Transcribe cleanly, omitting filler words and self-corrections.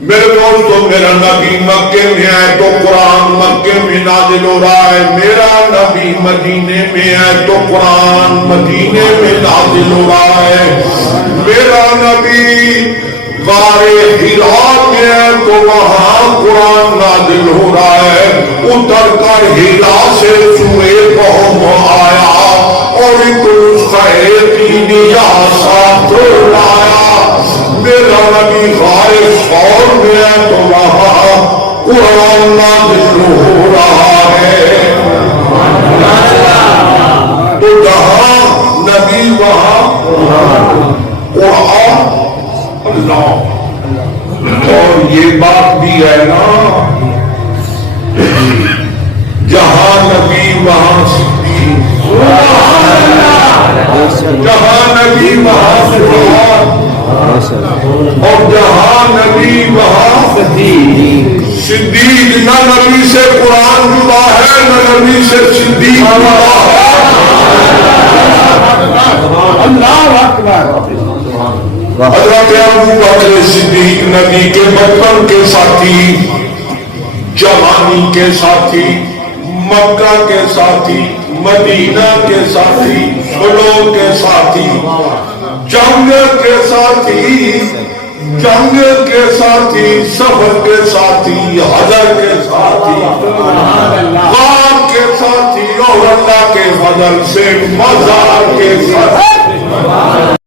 میرے دوستو میرا نبی مکے میں ہے تو قرآن مکے میں نازل ہو رہا ہے، میرا نبی مدینے میں ہے تو قرآن مدینے میں نازل ہو رہا ہے، میرا نبی غار حرا میں ہے تو وہاں قرآن نازل ہو رہا ہے، اتر کر حرا سے سورہ قوم آیا اور ساتھ لایا، میرا نبی غار ثور میں ہے تو وہاں قرآن نازل ہو رہا ہے، تو جہاں نبی وہاں قرآن اللہ۔ اور یہ بات بھی ہے نا، جہاں نبی وہاں صدیق، جہاں نبی وہاں قرآن، اور جہاں نبی وہاں صدیق، نہ نبی سے قرآن جدا ہے نہ نبی سے صدیق جدا ہے۔ اللہ اکبر۔ حضرت ابو بکر صدیق نبی کے بچپن کے ساتھی، جوانی کے ساتھی، مکہ کے ساتھی، مدینہ کے ساتھی، صلح کے ساتھی، جنگ کے ساتھی، جنگ کے ساتھی، سفر کے ساتھی، حضر کے ساتھی، غار کے ساتھی، اور اللہ کے فضل سے مزار کے ساتھی۔